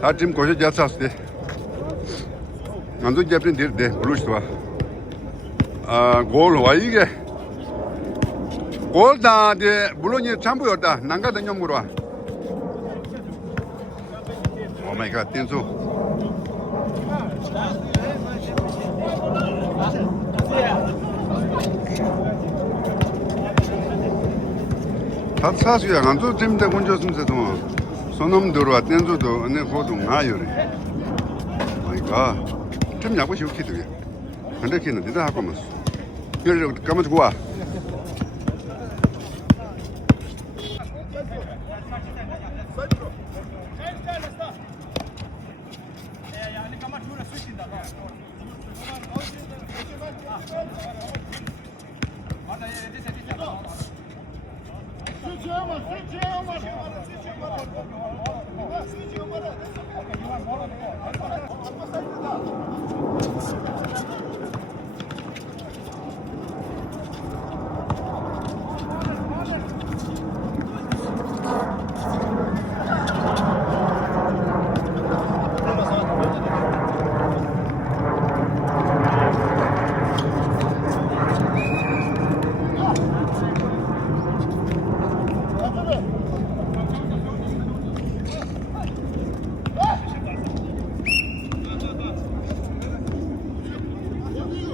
다 지금 거기서 잡았을 때 안도 잡힌 데 블루스와 골 와 이게 골다 데 물론이 전부였다 난가다 놈으로 와 오 마이 갓 땡수 다 사수야 안도 지금 군조 숨세도 손놈 들어와 땡수도 안에 호동 아요래 마이가 좀 야고 시키도 근데 걔는 니다 하고 맞어 그래 가면 좋아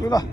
그러다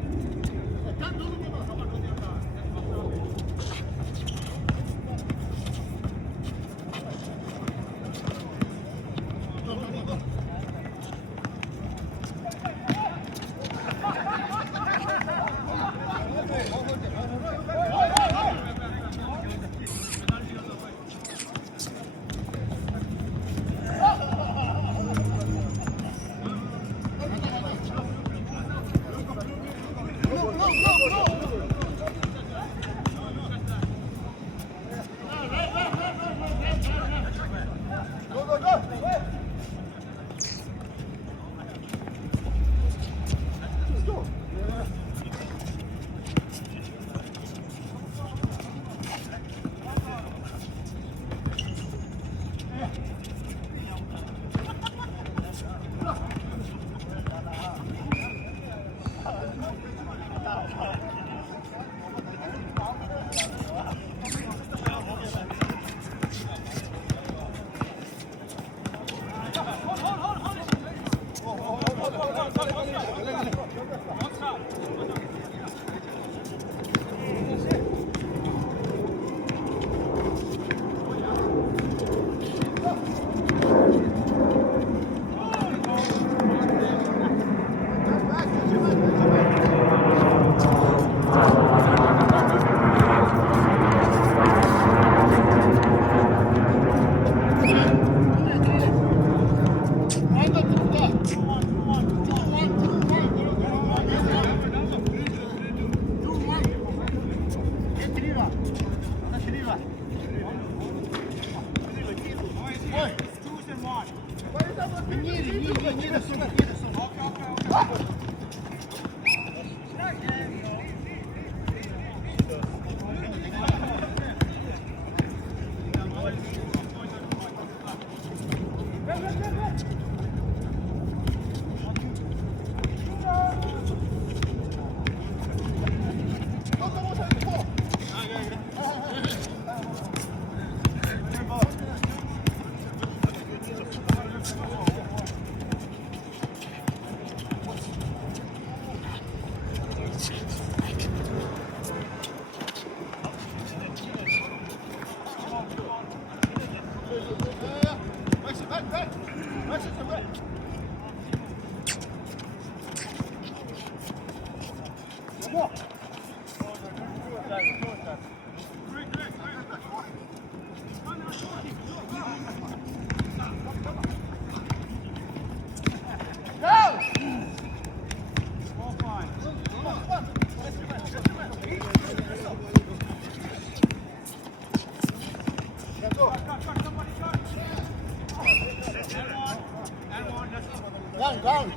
Down.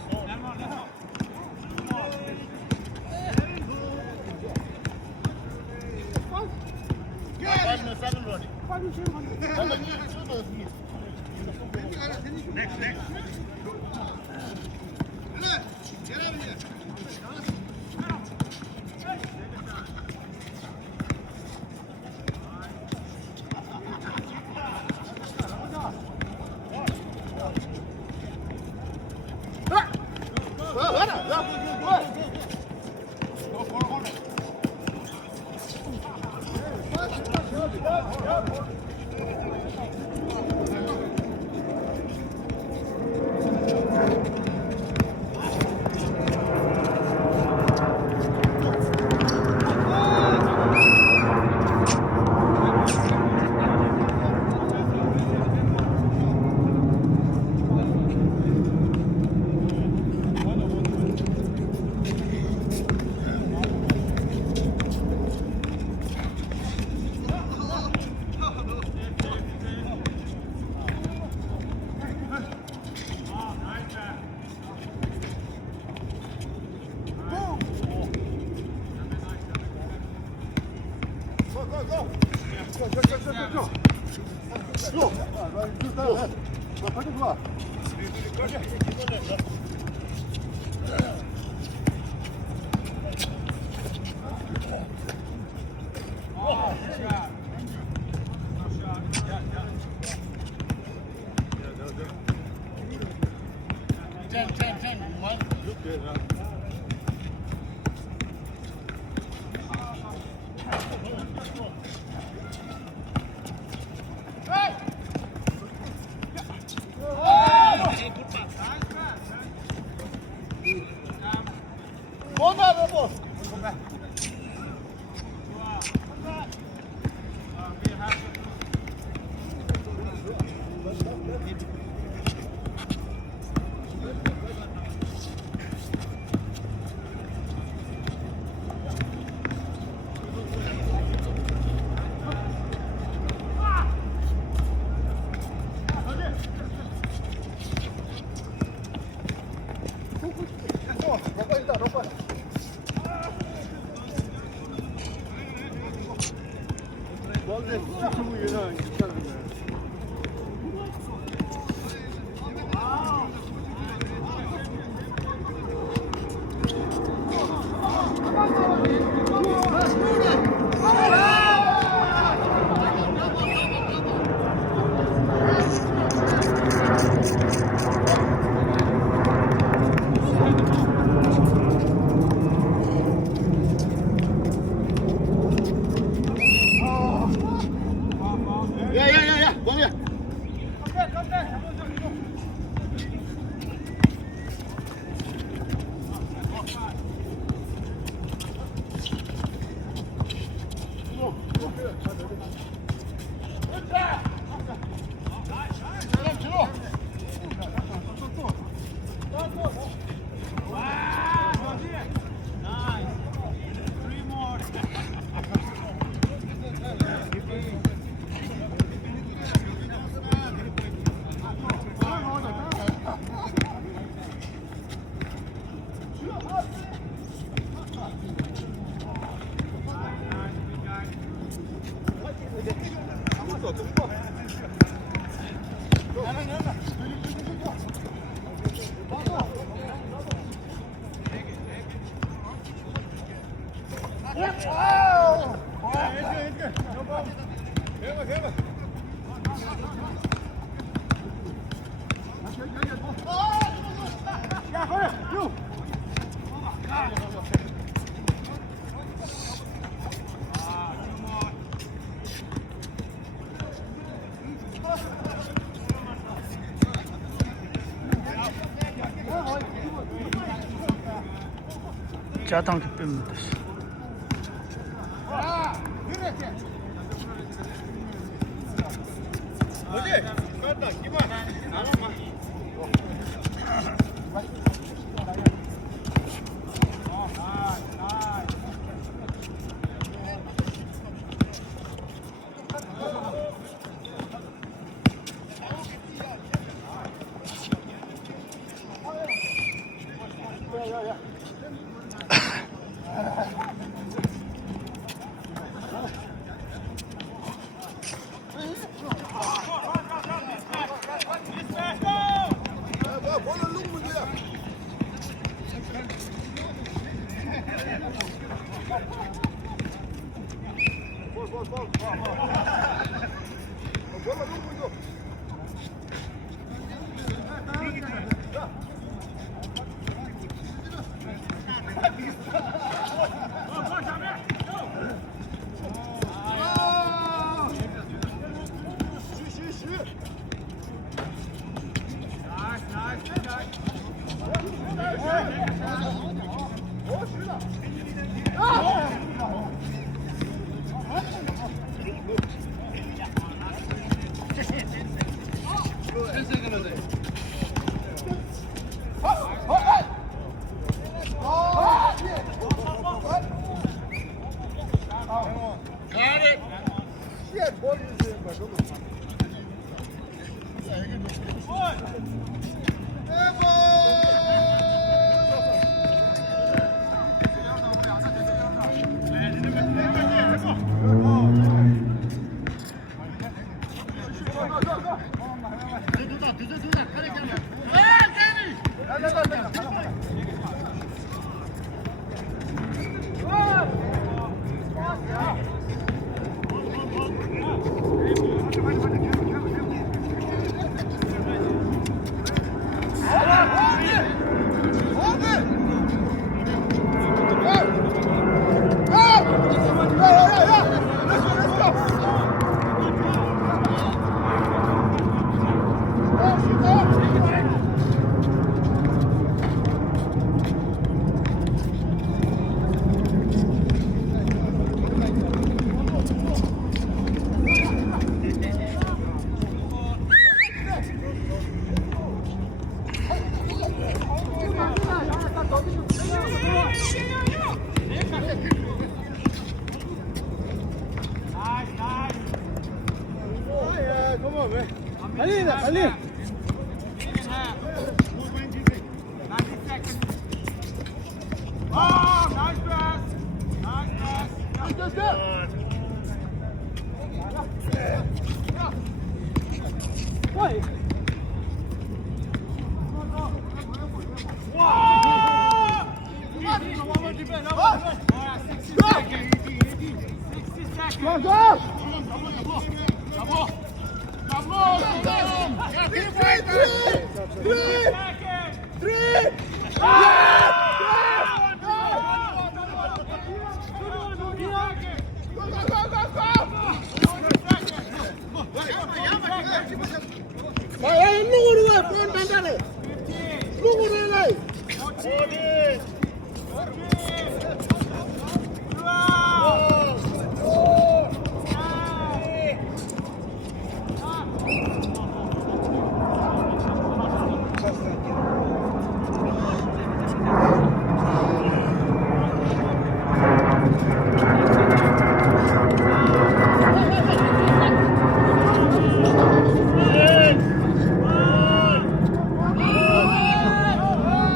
짜장 빼면 됐어. 빨리 빨리.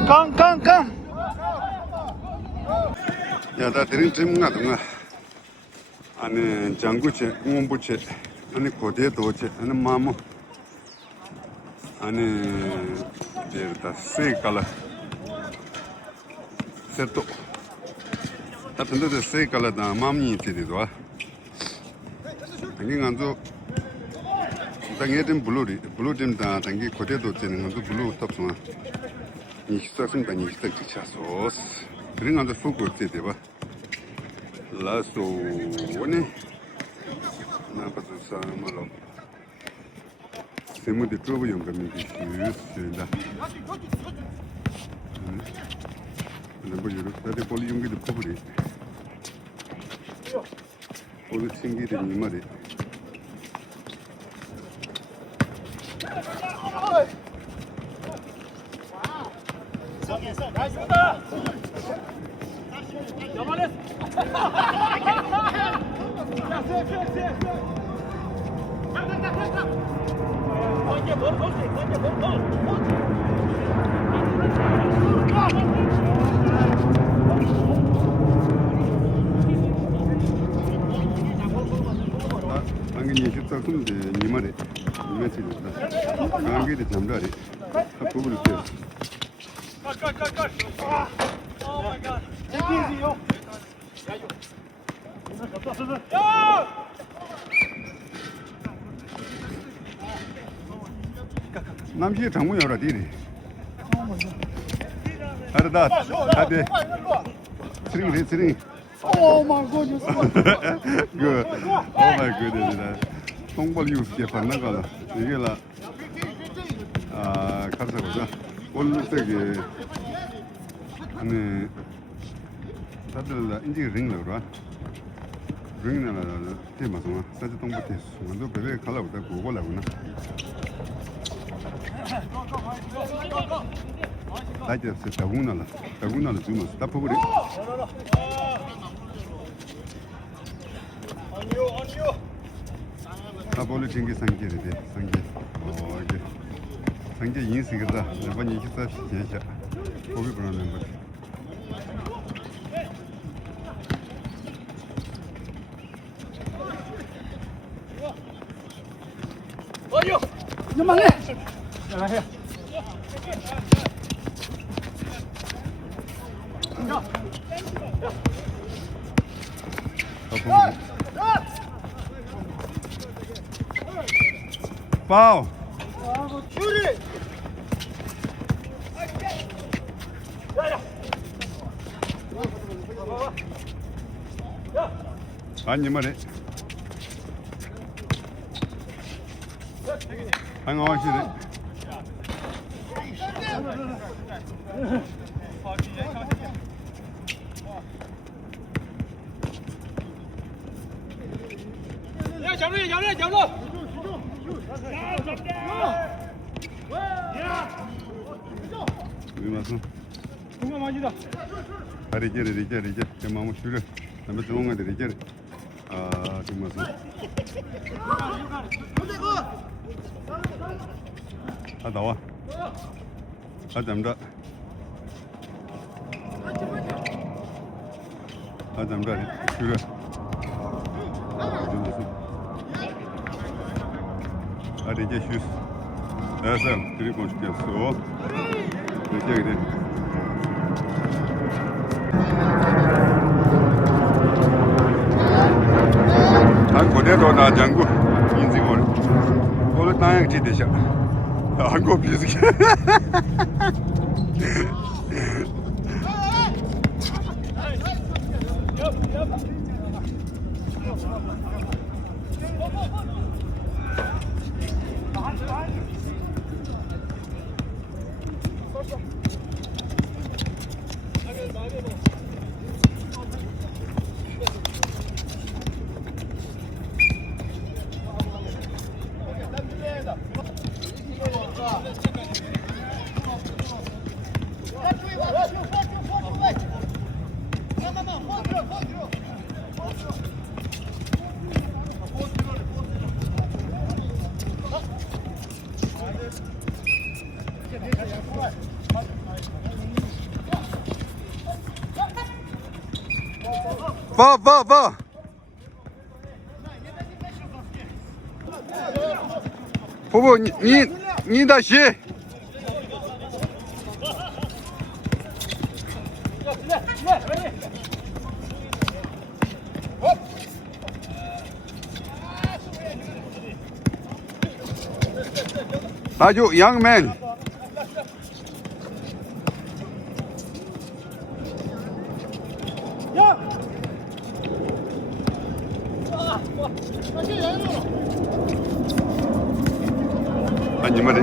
깡깡깡. 야, 다 드림 찜가 동아. 아니 장구체, 공부체, 아니 고대 도체, 아니 마모. 아니 데르다 세칼라. 세토. 다픈데 세칼라다 마미 티디도아. 당긴 간도 당게든 블루dim 다 당기 고대 도체는 간도 블루 탑스마. 이 시작은 이 시작 지차소스. 그런 간도 포크 때대봐. 라소 오네 나빠서 사마로 세무디 트러블 용감이 비슷하다. 뭐 이렇게 폴리 용기도 포브리 폴리 챙기들 이 말이 당연히 식사 근데 이 말이 이면치다. 강하게 잠자리. 부부를 때. Oh my god. Take it easy, yo. 남시 장문 열어 디리. 알다. 다들. 스링. Oh my goodness. Good. Oh my goodness. 통발 유스게 받는 거다. 이게라. 아, 가서 보자. 올때게 아니 다들 인지 링을 그러. 링나라 테마서 사지 동부터 수원도 베베 칼라부터 고고라구나. 다이제 세타구나라. 타구나라 주면 스탑포그리. 아볼리 징기 상계리데 상계. 이게 상계 인식이다. 이번 24시 계셔. 거기 보내는 거. 그만해. 해. 파우. 슈리. 아니 말해. 항아와시래. 위마서. 공간 맞이다. 리게. 제 마음 슈르. 남의 동안 리게. 아, 위마서. 아, 나와. 아, 잠다. 슈르. 아, 리게 슈스. 됐어. 드리고 싶겠어. 리게 그래. 한국에도 나 장구 인생을 오늘 땅에 지대셔. 한국 비슷해. 봐. 보보, 니 다시. 아주 양맨. 아니 말해.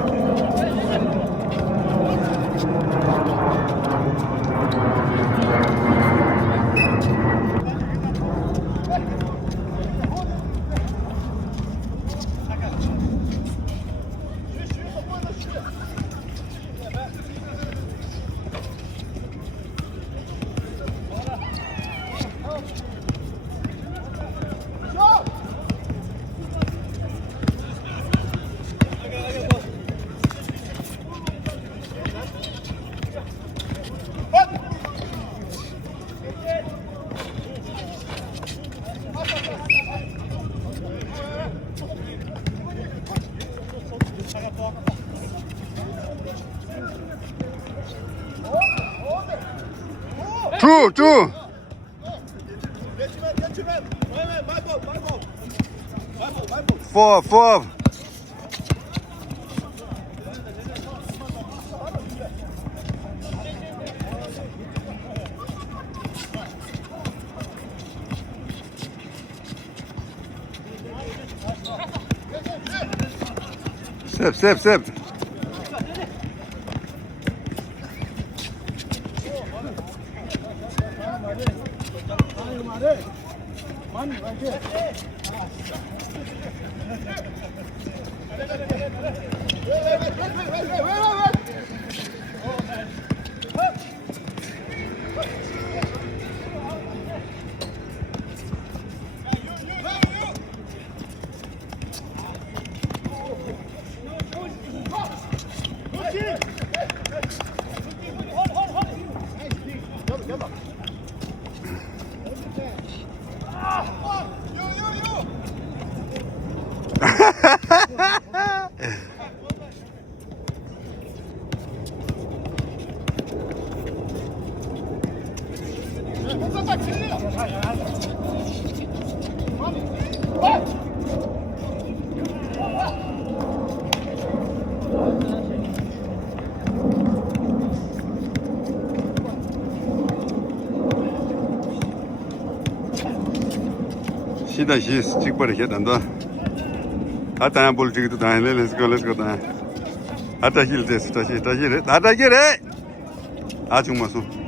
쭉. Four. 셉. 시다 찍버리 했단다. 아따 볼 지기도 다 해. let's go 다. 아따 힐 됐어. 다시. 나다 기래. 아중 마소.